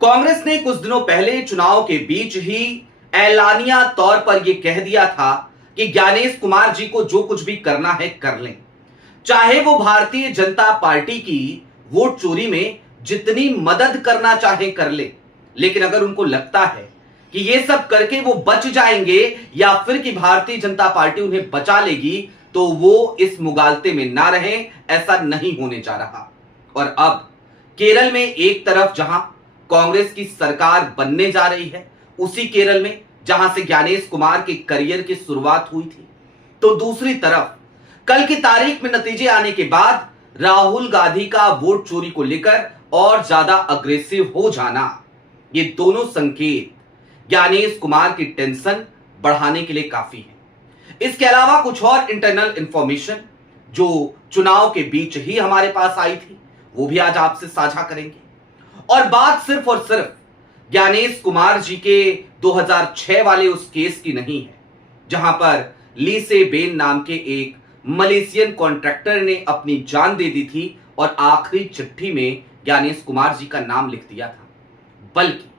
कांग्रेस ने कुछ दिनों पहले चुनाव के बीच ही ऐलानिया तौर पर यह कह दिया था कि ज्ञानेश कुमार जी को जो कुछ भी करना है कर लें, चाहे वो भारतीय जनता पार्टी की वोट चोरी में जितनी मदद करना चाहे कर ले। लेकिन अगर उनको लगता है कि ये सब करके वो बच जाएंगे या फिर कि भारतीय जनता पार्टी उन्हें बचा लेगी, तो वो इस मुगालते में ना रहें, ऐसा नहीं होने जा रहा। और अब केरल में एक तरफ जहां कांग्रेस की सरकार बनने जा रही है, उसी केरल में जहां से ज्ञानेश कुमार के करियर की शुरुआत हुई थी, तो दूसरी तरफ कल की तारीख में नतीजे आने के बाद राहुल गांधी का वोट चोरी को लेकर और ज्यादा अग्रेसिव हो जाना, ये दोनों संकेत ज्ञानेश कुमार की टेंशन बढ़ाने के लिए काफी है। इसके अलावा कुछ और इंटरनल इंफॉर्मेशन जो चुनाव के बीच ही हमारे पास आई थी, वो भी आज आपसे साझा करेंगे। और बात सिर्फ और सिर्फ ज्ञानेश कुमार जी के 2006 वाले उस केस की नहीं है, जहां पर ली से बेन नाम के एक मलेशियन कॉन्ट्रैक्टर ने अपनी जान दे दी थी और आखिरी चिट्ठी में ज्ञानेश कुमार जी का नाम लिख दिया था, बल्कि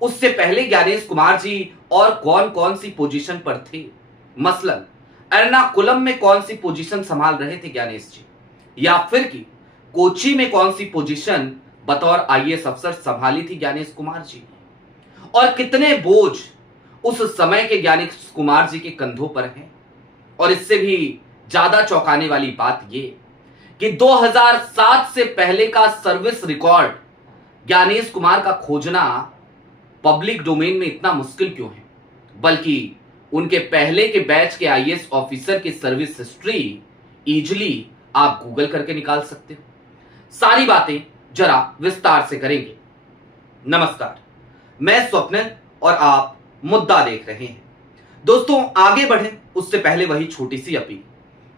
उससे पहले ज्ञानेश कुमार जी और कौन कौन सी पोजीशन पर थे। मसलन एर्नाकुलम में कौन सी पोजीशन संभाल रहे थे ज्ञानेश जी, या फिर कि कोची में कौन सी पोजीशन बतौर आईएएस अफसर संभाली थी ज्ञानेश कुमार जी ने, और कितने बोझ उस समय के ज्ञानेश कुमार जी के कंधों पर हैं। और इससे भी ज्यादा चौंकाने वाली बात यह कि 2007 से पहले का सर्विस रिकॉर्ड ज्ञानेश कुमार का खोजना पब्लिक डोमेन में इतना मुश्किल क्यों है, बल्कि उनके पहले के बैच के आईएएस ऑफिसर की सर्विस हिस्ट्री इजीली आप गूगल करके निकाल सकते हो। सारी बातें जरा विस्तार से करेंगे। नमस्कार, मैं स्वप्निल और आप मुद्दा देख रहे हैं। दोस्तों, आगे बढ़ें उससे पहले वही छोटी सी अपील।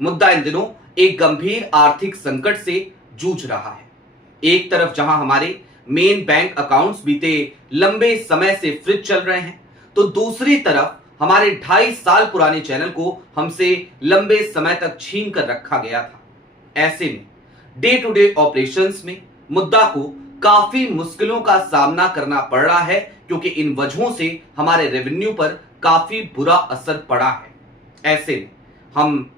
मुद्दा इन दिनों एक गंभीर आर्थिक संकट से जूझ रहा है। एक तरफ जहां हमारे मेन बैंक अकाउंट्स बीते लंबे समय से फ्रीज चल रहे हैं, तो दूसरी तरफ हमारे 2.5 साल पुराने चैनल को हमसे लंबे समय तक छीन कर रखा गया था। ऐसे में डे टू डे ऑपरेशंस में मुद्दा को काफी मुश्किलों का सामना करना पड़ रहा है, क्योंकि इन वजहों से हमारे रेवेन्यू पर काफी बुरा असर पड़ा है। ऐसे में हम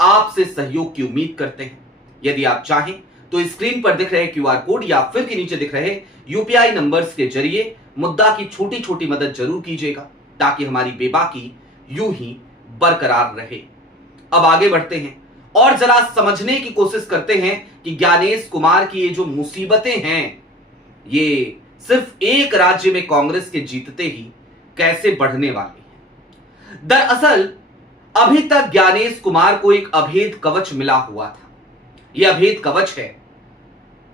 आपसे सहयोग की उम्मीद करते हैं। यदि आप चाहें तो स्क्रीन पर दिख रहे क्यूआर कोड या फिर के नीचे दिख रहे यूपीआई नंबर्स के जरिए मुद्दा की छोटी छोटी मदद जरूर कीजिएगा, ताकि हमारी बेबाकी यूं ही बरकरार रहे। अब आगे बढ़ते हैं और जरा समझने की कोशिश करते हैं कि ज्ञानेश कुमार की ये जो मुसीबतें हैं, ये सिर्फ एक राज्य में कांग्रेस के जीतते ही कैसे बढ़ने वाली है। दरअसल अभी तक ज्ञानेश कुमार को एक अभेद कवच मिला हुआ था। यह अभेद कवच है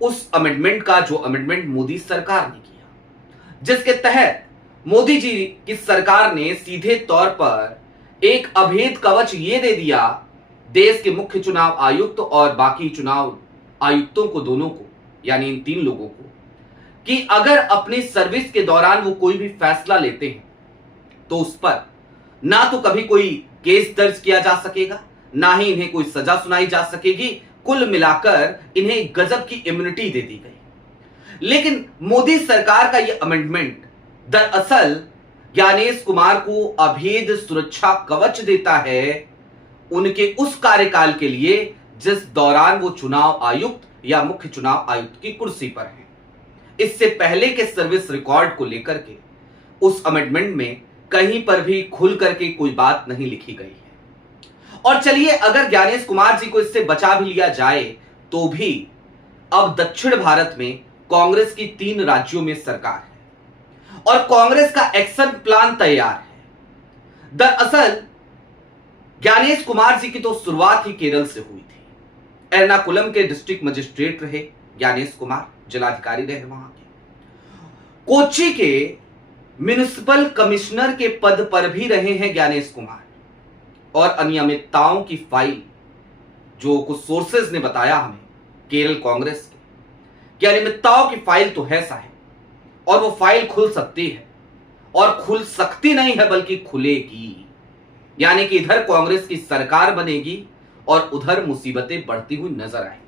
उस अमेंडमेंट का जो अमेंडमेंट मोदी सरकार ने किया, जिसके तहत मोदी जी की सरकार ने सीधे तौर पर एक अभेद कवच यह दे दिया देश के मुख्य चुनाव आयुक्त और बाकी चुनाव आयुक्तों को, दोनों को, यानी इन 3 लोगों को, कि अगर अपनी सर्विस के दौरान वो कोई भी फैसला लेते हैं तो उस पर ना तो कभी कोई केस दर्ज किया जा सकेगा, ना ही इन्हें कोई सजा सुनाई जा सकेगी। कुल मिलाकर इन्हें गजब की इम्यूनिटी दे दी गई। लेकिन मोदी सरकार का यह अमेंडमेंट दरअसल ज्ञानेश कुमार को अभेद सुरक्षा कवच देता है उनके उस कार्यकाल के लिए जिस दौरान वो चुनाव आयुक्त या मुख्य चुनाव आयुक्त की कुर्सी पर हैं। इससे पहले के सर्विस रिकॉर्ड को लेकर के उस अमेंडमेंट में कहीं पर भी खुल करके कोई बात नहीं लिखी गई है। और चलिए, अगर ज्ञानेश कुमार जी को इससे बचा भी लिया जाए तो भी अब दक्षिण भारत में कांग्रेस की 3 राज्यों में सरकार है और कांग्रेस का एक्शन प्लान तैयार है। दरअसल ज्ञानेश कुमार जी की तो शुरुआत ही केरल से हुई थी। एर्नाकुलम के डिस्ट्रिक्ट मजिस्ट्रेट रहे ज्ञानेश कुमार, जिलाधिकारी रहे वहां के। कोच्चि के म्युनिसिपल कमिश्नर के पद पर भी रहे हैं ज्ञानेश कुमार। और अनियमितताओं की फाइल, जो कुछ सोर्सेज ने बताया हमें केरल कांग्रेस के, कि अनियमितताओं की फाइल तो है साहब, और वो फाइल खुल सकती है, और खुल सकती नहीं है बल्कि खुलेगी। यानी कि इधर कांग्रेस की सरकार बनेगी और उधर मुसीबतें बढ़ती हुई नजर आएंगी।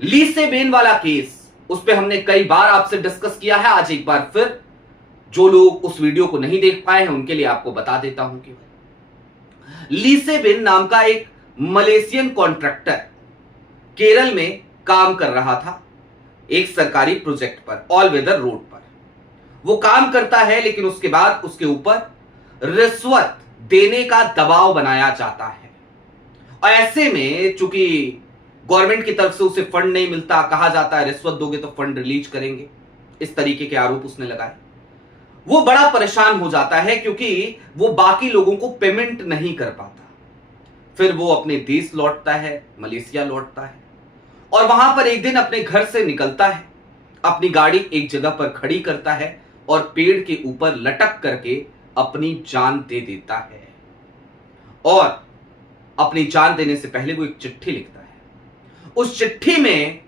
ली से बेन वाला केस उस पर हमने कई बार आपसे डिस्कस किया है। आज एक बार फिर जो लोग उस वीडियो को नहीं देख पाए हैं उनके लिए आपको बता देता हूं कि ली सेबिन नाम का एक मलेशियन कॉन्ट्रैक्टर केरल में काम कर रहा था एक सरकारी प्रोजेक्ट पर, ऑल वेदर रोड पर। वो काम करता है लेकिन उसके बाद उसके ऊपर रिश्वत देने का दबाव बनाया जाता है। और ऐसे में चूंकि गवर्नमेंट की तरफ से उसे फंड नहीं मिलता, कहा जाता है रिश्वत दोगे तो फंड रिलीज करेंगे, इस तरीके के आरोप उसने लगाए। वो बड़ा परेशान हो जाता है क्योंकि वो बाकी लोगों को पेमेंट नहीं कर पाता। फिर वो अपने देश लौटता है, मलेशिया लौटता है और वहां पर एक दिन अपने घर से निकलता है, अपनी गाड़ी एक जगह पर खड़ी करता है और पेड़ के ऊपर लटक करके अपनी जान दे देता है। और अपनी जान देने से पहले वो एक चिट्ठी लिखता है। उस चिट्ठी में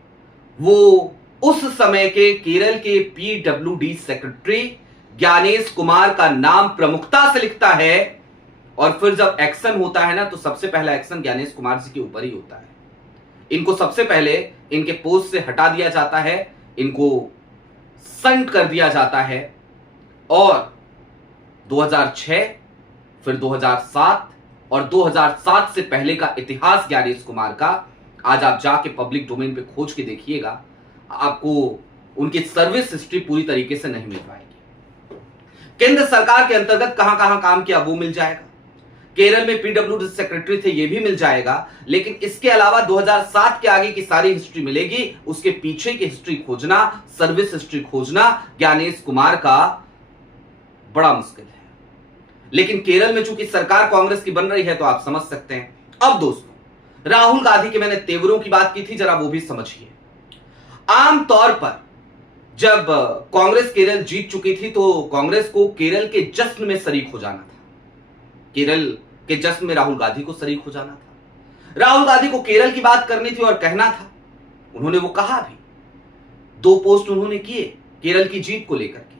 वो उस समय के केरल के पीडब्ल्यूडी सेक्रेटरी ज्ञानेश कुमार का नाम प्रमुखता से लिखता है। और फिर जब एक्शन होता है ना, तो सबसे पहला एक्शन ज्ञानेश कुमार जी के ऊपर ही होता है। इनको सबसे पहले इनके पोस्ट से हटा दिया जाता है, इनको संट कर दिया जाता है। और 2006, फिर 2007 और 2007 से पहले का इतिहास ज्ञानेश कुमार का आज आप जाके पब्लिक डोमेन पे खोज के देखिएगा, आपको उनकी सर्विस हिस्ट्री पूरी तरीके से नहीं मिल पाएगी। केंद्र सरकार के अंतर्गत कहां कहां काम किया वो मिल जाएगा, केरल में पीडब्ल्यूडी सेक्रेटरी थे ये भी मिल जाएगा, लेकिन इसके अलावा 2007 के आगे की सारी हिस्ट्री मिलेगी। उसके पीछे की हिस्ट्री खोजना, सर्विस हिस्ट्री खोजना ज्ञानेश कुमार का बड़ा मुश्किल है। लेकिन केरल में चूंकि सरकार कांग्रेस की बन रही है तो आप समझ सकते हैं। अब दोस्तों, राहुल गांधी के मैंने तेवरों की बात की थी, जरा वो भी समझिए। आमतौर पर जब कांग्रेस केरल जीत चुकी थी तो कांग्रेस को केरल के जश्न में शरीक हो जाना था, केरल के जश्न में राहुल गांधी को शरीक हो जाना था। राहुल गांधी को केरल की बात करनी थी और कहना था, उन्होंने वो कहा भी। 2 पोस्ट उन्होंने किए केरल की जीत को लेकर के,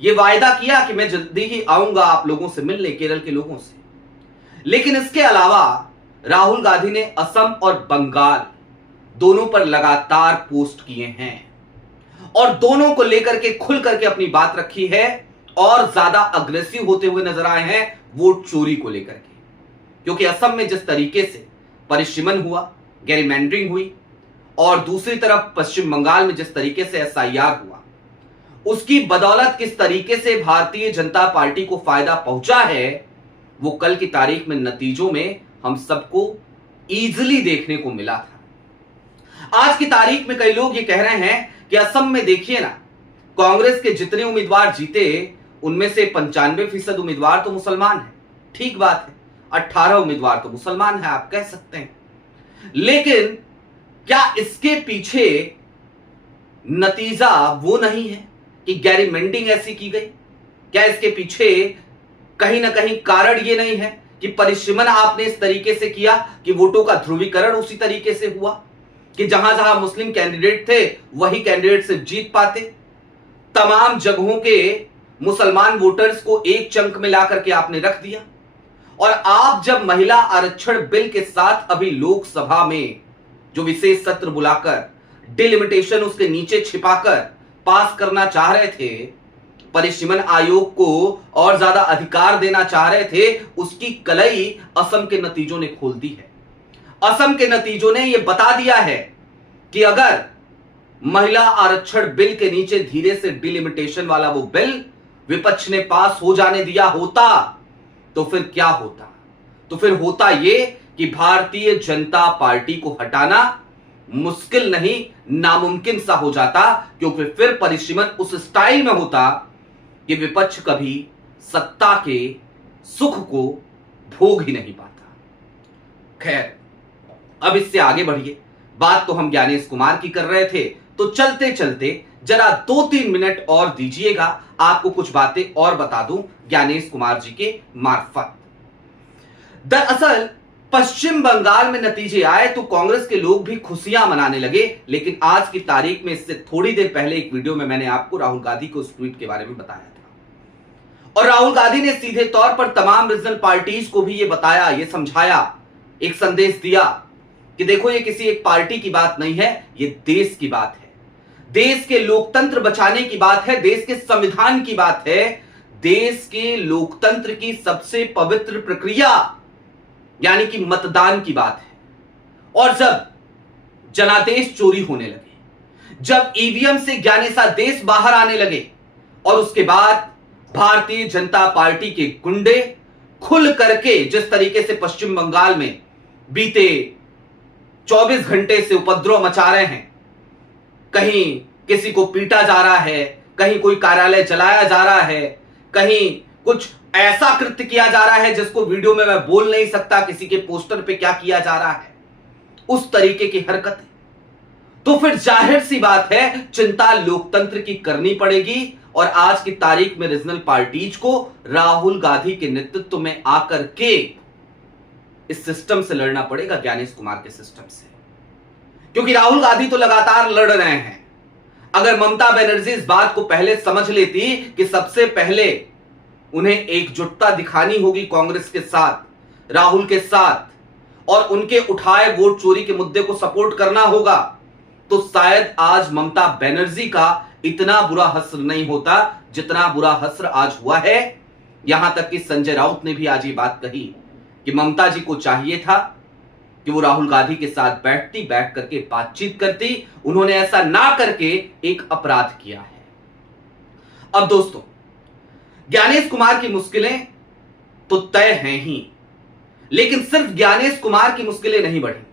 ये वायदा किया कि मैं जल्दी ही आऊंगा आप लोगों से मिलने, केरल के लोगों से। लेकिन इसके अलावा राहुल गांधी ने असम और बंगाल दोनों पर लगातार पोस्ट किए हैं और दोनों को लेकर के खुल करके अपनी बात रखी है और ज्यादा अग्रेसिव होते हुए नजर आए हैं वोट चोरी को लेकर के। क्योंकि असम में जिस तरीके से परिसीमन हुआ, गेरिमेंडरिंग हुई, और दूसरी तरफ पश्चिम बंगाल में जिस तरीके से एसआईआर हुआ, उसकी बदौलत किस तरीके से भारतीय जनता पार्टी को फायदा पहुंचा है वो कल की तारीख में नतीजों में हम सबको इजीली देखने को मिला था। आज की तारीख में कई लोग ये कह रहे हैं कि असम में देखिए ना, कांग्रेस के जितने उम्मीदवार जीते उनमें से 95% उम्मीदवार तो मुसलमान हैं। ठीक बात है, 18 उम्मीदवार तो मुसलमान हैं, आप कह सकते हैं। लेकिन क्या इसके पीछे नतीजा वो नहीं है कि गेरिमेंडिंग ऐसी की गई? क्या इसके पीछे कहीं ना कहीं कारण ये नहीं है कि परिसीमन आपने इस तरीके से किया कि वोटों का ध्रुवीकरण उसी तरीके से हुआ कि जहां जहां मुस्लिम कैंडिडेट थे वही कैंडिडेट सिर्फ जीत पाते, तमाम जगहों के मुसलमान वोटर्स को एक चंक में ला करके आपने रख दिया। और आप जब महिला आरक्षण बिल के साथ अभी लोकसभा में जो विशेष सत्र बुलाकर डिलिमिटेशन उसके नीचे छिपाकर पास करना चाह रहे थे, परिसीमन आयोग को और ज्यादा अधिकार देना चाह रहे थे, उसकी कलई असम के नतीजों ने खोल दी है। असम के नतीजों ने यह बता दिया है कि अगर महिला आरक्षण बिल के नीचे धीरे से डिलिमिटेशन वाला वो बिल विपक्ष ने पास हो जाने दिया होता तो फिर क्या होता? तो फिर होता ये कि भारतीय जनता पार्टी को हटाना मुश्किल नहीं, नामुमकिन सा हो जाता, क्योंकि फिर परिसीमन उस स्टाइल में होता कि विपक्ष कभी सत्ता के सुख को भोग ही नहीं पाता। खैर, अब इससे आगे बढ़िए। बात तो हम ज्ञानेश कुमार की कर रहे थे, तो चलते चलते जरा 2-3 मिनट और दीजिएगा, आपको कुछ बातें और बता दूं ज्ञानेश कुमार जी के मार्फत। दरअसल पश्चिम बंगाल में नतीजे आए तो कांग्रेस के लोग भी खुशियां मनाने लगे, लेकिन आज की तारीख में इससे थोड़ी देर पहले एक वीडियो में मैंने आपको राहुल गांधी के उस ट्वीट के बारे में बताया था और राहुल गांधी ने सीधे तौर पर तमाम रीजनल पार्टीज को भी यह बताया, यह समझाया, एक संदेश दिया कि देखो ये किसी एक पार्टी की बात नहीं है, ये देश की बात है। देश के लोकतंत्र बचाने की बात है, देश के संविधान की बात है, देश के लोकतंत्र की सबसे पवित्र प्रक्रिया यानी कि मतदान की बात है। और जब जनादेश चोरी होने लगे, जब ईवीएम से ज्ञानेशादेश बाहर आने लगे और उसके बाद भारतीय जनता पार्टी के गुंडे खुल करके जिस तरीके से पश्चिम बंगाल में बीते 24 घंटे से उपद्रव मचा रहे हैं, कहीं किसी को पीटा जा रहा है, कहीं कोई कार्यालय जलाया जा रहा है, कहीं कुछ ऐसा कृत्य किया जा रहा है जिसको वीडियो में मैं बोल नहीं सकता, किसी के पोस्टर पे क्या किया जा रहा है, उस तरीके की हरकतें, तो फिर जाहिर सी बात है चिंता लोकतंत्र की करनी पड़ेगी। और आज की तारीख में रीजनल पार्टीज को राहुल गांधी के नेतृत्व में आकर के इस सिस्टम से लड़ना पड़ेगा, ज्ञानेश कुमार के सिस्टम से, क्योंकि राहुल गांधी तो लगातार लड़ रहे हैं। अगर ममता बनर्जी इस बात को पहले समझ लेती कि सबसे पहले उन्हें एकजुटता दिखानी होगी कांग्रेस के साथ, राहुल के साथ, और उनके उठाए वोट चोरी के मुद्दे को सपोर्ट करना होगा, तो शायद आज ममता बनर्जी का इतना बुरा हश्र नहीं होता जितना बुरा हश्र आज हुआ है। यहां तक कि संजय राउत ने भी आज ये बात कही कि ममता जी को चाहिए था कि वो राहुल गांधी के साथ बैठ करके बातचीत करती, उन्होंने ऐसा ना करके एक अपराध किया है। अब दोस्तों, ज्ञानेश कुमार की मुश्किलें तो तय हैं ही, लेकिन सिर्फ ज्ञानेश कुमार की मुश्किलें नहीं बढ़ेंगी।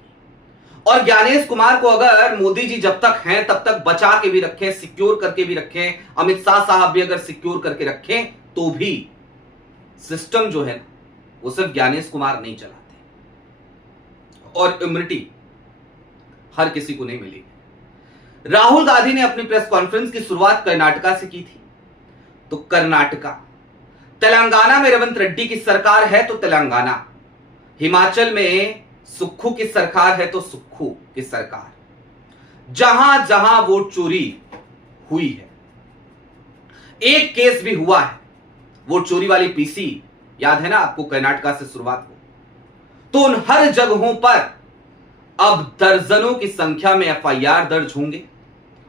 और ज्ञानेश कुमार को अगर मोदी जी जब तक हैं तब तक बचा के भी रखें, सिक्योर करके भी रखें, अमित शाह साहब भी अगर सिक्योर करके रखें, तो भी सिस्टम जो है वो सिर्फ ज्ञानेश कुमार नहीं चलाते, और इम्यूनिटी हर किसी को नहीं मिलेगी। राहुल गांधी ने अपनी प्रेस कॉन्फ्रेंस की शुरुआत कर्नाटका से की थी, तो कर्नाटका, तेलंगाना में रेवंत रेड्डी की सरकार है तो तेलंगाना, हिमाचल में सुक्खू की सरकार है तो सुक्खू की सरकार, जहां जहां वोट चोरी हुई है, एक केस भी हुआ है वोट चोरी वाली पीसी, याद है ना आपको, कर्नाटका से शुरुआत हो, तो उन हर जगहों पर अब दर्जनों की संख्या में एफआईआर दर्ज होंगे,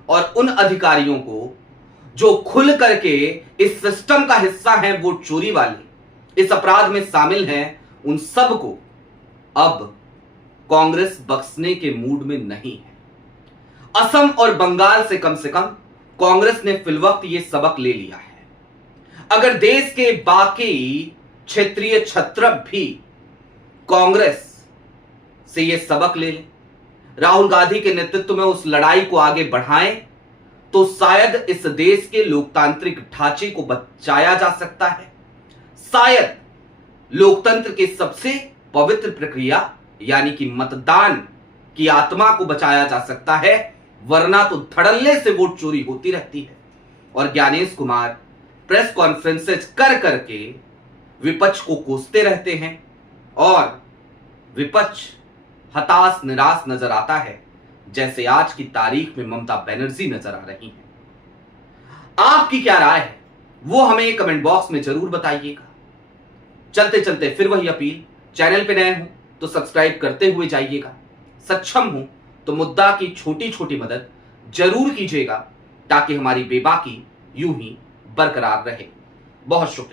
और उन अधिकारियों को जो खुल करके इस सिस्टम का हिस्सा हैं, वोट चोरी वाले, इस अपराध में शामिल हैं, उन सबको अब कांग्रेस बख्शने के मूड में नहीं है। असम और बंगाल से कम कांग्रेस ने फिलवक्त ये सबक ले लिया है। अगर देश के बाकी क्षेत्रीय छत्रप भी कांग्रेस से ये सबक ले लें, राहुल गांधी के नेतृत्व में उस लड़ाई को आगे बढ़ाएं, तो शायद इस देश के लोकतांत्रिक ढांचे को बचाया जा सकता है, शायद लोकतंत्र की सबसे पवित्र प्रक्रिया यानी कि मतदान की आत्मा को बचाया जा सकता है, वरना तो धड़ल्ले से वोट चोरी होती रहती है। और ज्ञानेश कुमार प्रेस कॉन्फ्रेंसेस कर करके विपक्ष को कोसते रहते हैं, और विपक्ष हताश निराश नजर आता है, जैसे आज की तारीख में ममता बनर्जी नजर आ रही हैं। आपकी क्या राय है वो हमें कमेंट बॉक्स में जरूर बताइएगा। चलते चलते फिर वही अपील, चैनल पे नए हो तो सब्सक्राइब करते हुए जाइएगा, सक्षम हो तो मुद्दा की छोटी छोटी मदद जरूर कीजिएगा, ताकि हमारी बेबाकी यूं ही बरकरार रहे। बहुत शुक्रिया।